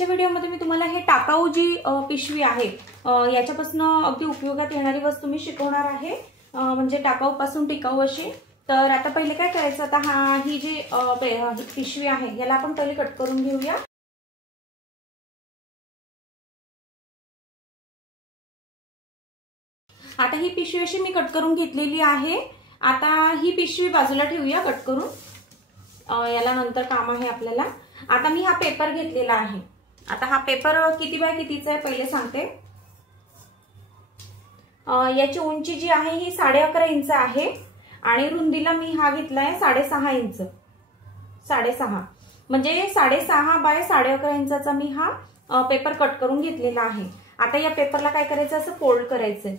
आजच्या व्हिडिओमध्ये मी तुम्हाला हे टाकाऊ जी पिशवी आहे याच्यापासून अगदी उपयोगात येणारी वस्तू मी शिकवणार आहे, म्हणजे टाकाऊ पासून टिकाऊ अशी। तर आता पहिले काय करायचं, आता ही जी पिशवी आहे याला आपण पहिले कट करून घेऊया। आता ही पिशवी अशी मी कट करून घेतलेली आहे। आता ही पिशवी बाजूला ठेवूया कट करून, याला नंतर काम आहे आपल्याला। आता मी हा पेपर घेतलेला आहे। आता हा पेपर किती बाय कितीचा आहे पहिले सांगते। याची उंची जी आहे ही 11.5 इंच आहे आणि रुंदीला मी हा घेतलाय 6.5 इंच। 6.5 म्हणजे 6.5 बाय 11.5 इंचाचा मी हा पेपर कट करून घेतलेला आहे। आता या पेपरला काय करायचं, असं फोल्ड करायचंय,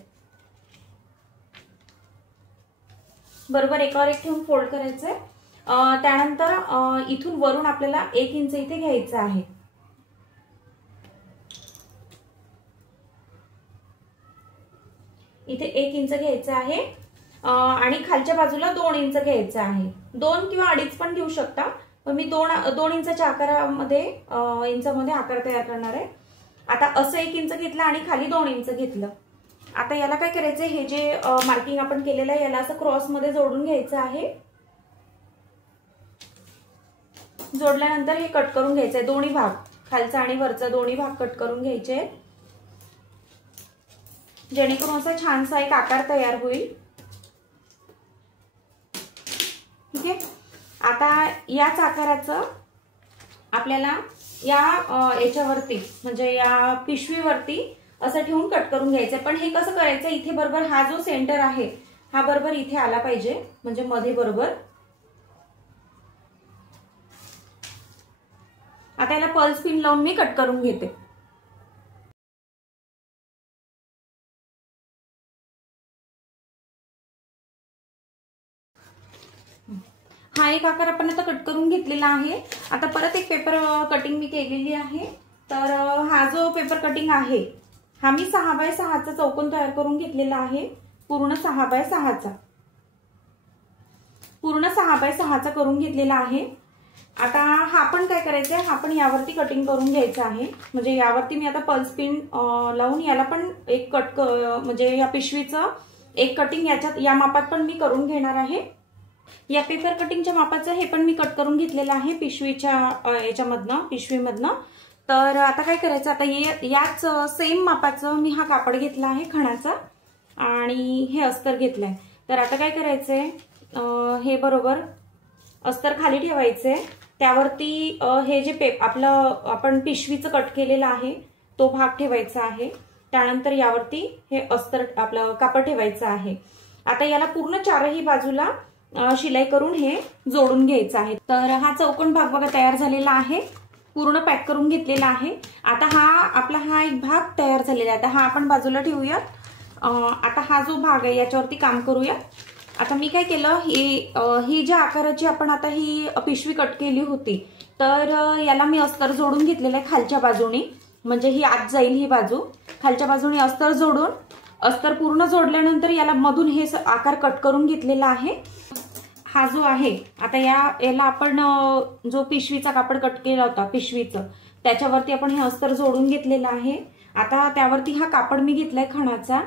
बरोबर एकावर एक ठेवून फोल्ड करायचंय। त्यानंतर इथून वरून आपल्याला 1 इंच इथे घ्यायचं आहे। इथे 1 इंच घ्यायचं आहे आणि खालच्या बाजूला 2 इंच घ्यायचं आहे। 2 किंवा 2.5 पण घेऊ शकता, पण मी 2 इंचाच्या आकारामध्ये इंचामध्ये आकार तयार करणार आहे। आता असं 1 इंच घेतलं आणि खाली 2 इंच घेतलं। आता याला काय करायचंय, हे जे मार्किंग आपण केलेलं आहे याला असं क्रॉस मध्ये जोडून घ्यायचं आहे। जोडल्यानंतर हे कट करून घ्यायचंय, दोन्ही भाग, खालचा आणि वरचा दोन्ही भाग कट करून घ्यायचे, जेणेकरून असा छानसा एक आकार तयार होईल। ठीक आहे। आता याच आकाराचं आपल्याला याच्यावरती म्हणजे या पिशवीवरती असं ठेवून कट करून घ्यायचं। पण हे कसं करायचं, इथे बरोबर हा जो सेंटर आहे हा बरोबर इथे आला पाहिजे, म्हणजे मध्ये बरोबर। आता याला पल्स पिन लावून मी कट करून घेते। हा एक आकार आपण आता कट करून घेतलेला आहे। आता परत एक पेपर कटिंग मी केलेली आहे। तर हा जो पेपर कटिंग आहे हा मी 6 बाय 6चा चौकोन तयार करून घेतलेला आहे, पूर्ण 6 बाय 6चा, पूर्ण 6 बाय 6चा करून घेतलेला आहे। आता हा पण काय करायचंय, हा पण यावरती कटिंग करून घ्यायचं आहे, म्हणजे यावरती मी आता पल्स पिन लावून याला पण एक कट म्हणजे या पिशवीचं एक कटिंग या मापात पण मी करून घेणार आहे। या पेपर कटिंगच्या मापाचं हे पण मी कट करून घेतलेलं आहे पिशवीच्या याच्यामधनं, पिशवीमधनं। तर आता काय करायचं, आता याच सेम मापाचं मी हा कापड घेतला आहे खणाचा आणि हे अस्तर घेतलंय। तर आता काय करायचंय, हे बरोबर अस्तर खाली ठेवायचंय, त्यावरती हे जे आपलं आपण पिशवीचं कट केलेलं आहे तो भाग ठेवायचा आहे। त्यानंतर यावरती हे अस्तर आपलं कापड ठेवायचं आहे। आता याला पूर्ण चारही बाजूला शिलाई करून हे जोडून घ्यायचं आहे। तर हा चौकोन भाग बघा तयार झालेला आहे, पूर्ण पॅक करून घेतलेला आहे। आता हा एक भाग तयार झालेला आहे। आता हा आपण बाजूला ठेवूयात। आता हा जो भाग आहे याच्यावरती काम करूया। आता मी काय केलं, ही ज्या आकाराची आपण आता ही पिशवी कट केली होती, तर याला मी अस्तर जोडून घेतलेलं आहे खालच्या बाजूने, म्हणजे ही आत जाईल ही बाजू। खालच्या बाजूने अस्तर जोडून, अस्तर पूर्ण जोडल्यानंतर याला मधून हे आकार कट करून घेतलेला आहे। हा जो आहे आता याला आपण जो पिशवीचा कापड कट केला होता पिशवीचं, त्याच्यावरती आपण हे अस्तर जोडून घेतलेलं आहे। आता त्यावरती हा कापड मी घेतलाय खणाचा,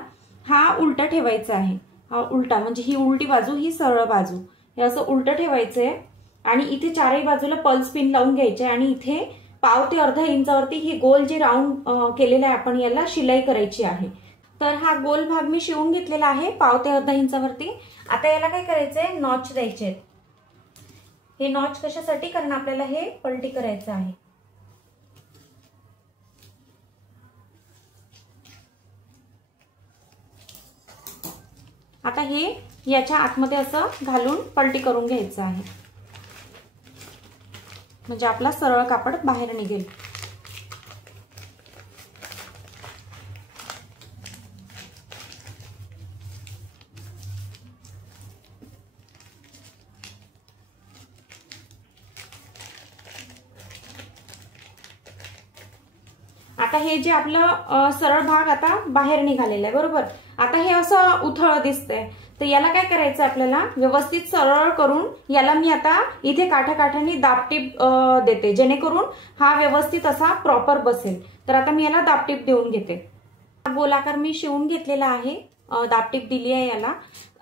हा उलटा ठेवायचा आहे। हा उलटा म्हणजे ही उलटी बाजू, ही सरळ बाजू, हे असं उलट ठेवायचंय आणि इथे चारही बाजूला पल्स पिन लावून घ्यायचे आणि इथे 1.5 ते अर्धा इंचावरती ही गोल जे राऊंड केलेलं आहे आपण याला शिलाई करायची आहे। तर हा गोल भाग मी शिवून घेतलेला आहे 1.5 ते अर्धा इंचावरती। आता याला काय करायचंय, नॉच द्यायचे। हे नॉच कशासाठी, कारण आपल्याला हे पलटी करायचं आहे। आता हे याच्या आतमध्ये असं घालून पलटी करून घ्यायचं आहे, म्हणजे आपला सरळ कापड बाहेर निघेल। आता हे जे आपलं सरळ भाग आता बाहेर निघालेला आहे बरोबर। आता हे असं उथळ दिसतंय, तर याला काय करायचं आपल्याला व्यवस्थित सरळ करून याला मी आता इथे काठाकाठाने दाबटीप देते, जेणेकरून हा व्यवस्थित असा प्रॉपर बसेल. तर आता मी याला दाबटीप देऊन घेते. गोलाकार मी शिवून घेतलेला आहे, दाबटीप दिली आहे याला.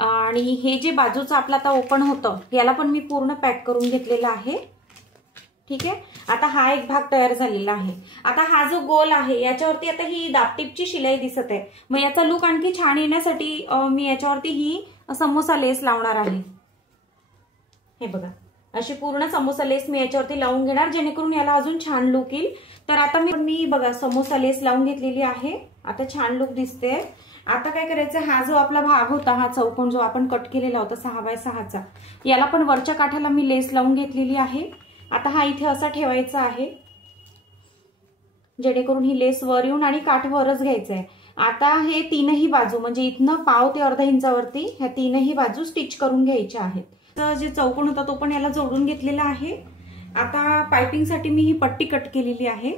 आणि हे जे बाजूचं आपलं आता ओपन होतं याला पण मी पूर्ण पॅक करून घेतलेला आहे. ठीक आहे, आता हा एक भाग तयार झालेला आहे. आता हा जो गोल आहे याच्यावरती आता ही दाबटीपची शिलाई दिसत आहे. मग याचा लुक आणखी छान येण्यासाठी मी याच्यावरती ही समोसा लेस लावणार आहे. हे बघा, अशी पूर्ण समोसा लेस मी याच्यावरती लावून घेणार, जेणेकरून याला अजून छान लुक येईल. तर आता मी बघा समोसा लेस लावून घेतलेली आहे. आता छान लुक दिसते. आता काय करायचं, हा जो आपला भाग होता, हा चौकोन जो आपण कट केलेला होता 6x6चा, याला पण वरच्या काठाला मी लेस लावून घेतलेली आहे. आता हा इथे असा ठेवायचा आहे, जेणेकरून ही लेस वर येऊन आणि काठ वरच घ्यायचं आहे. आता हे तीनही बाजू म्हणजे इथनं पाव ते अर्धा इंचावरती ह्या तीनही बाजू स्टिच करून घ्यायच्या आहेत. तर जे चौकोन होता तो पण याला जोडून घेतलेला आहे. आता पाइपिंगसाठी मी ही पट्टी कट केलेली आहे.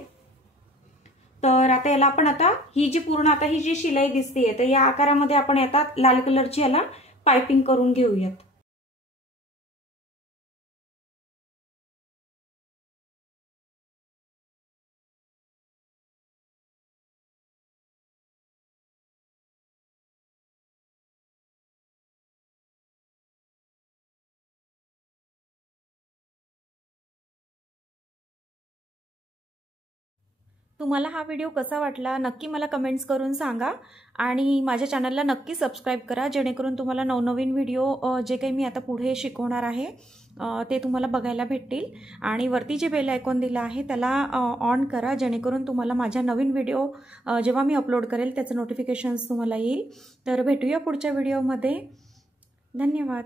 तर आता याला आपण आता ही जी पूर्ण आता ही जी शिलाई दिसते तर या आकारामध्ये आपण आता लाल कलरची याला पाइपिंग करून घेऊयात. तुम्हाला हा व्हिडिओ कसा वाटला नक्की मला कमेंट्स करून सांगा आणि माझ्या चॅनलला नक्की सबस्क्राईब करा, जेणेकरून तुम्हाला नवनवीन व्हिडिओ जे काही मी आता पुढे शिकवणार आहे ते तुम्हाला बघायला भेटतील. आणि वरती जे बेल आयकॉन दिला आहे त्याला ऑन करा, जेणेकरून तुम्हाला माझ्या नवीन व्हिडिओ जेव्हा मी अपलोड करेल त्याचं नोटिफिकेशन्स तुम्हाला येईल. तर भेटूया पुढच्या व्हिडिओमध्ये. धन्यवाद.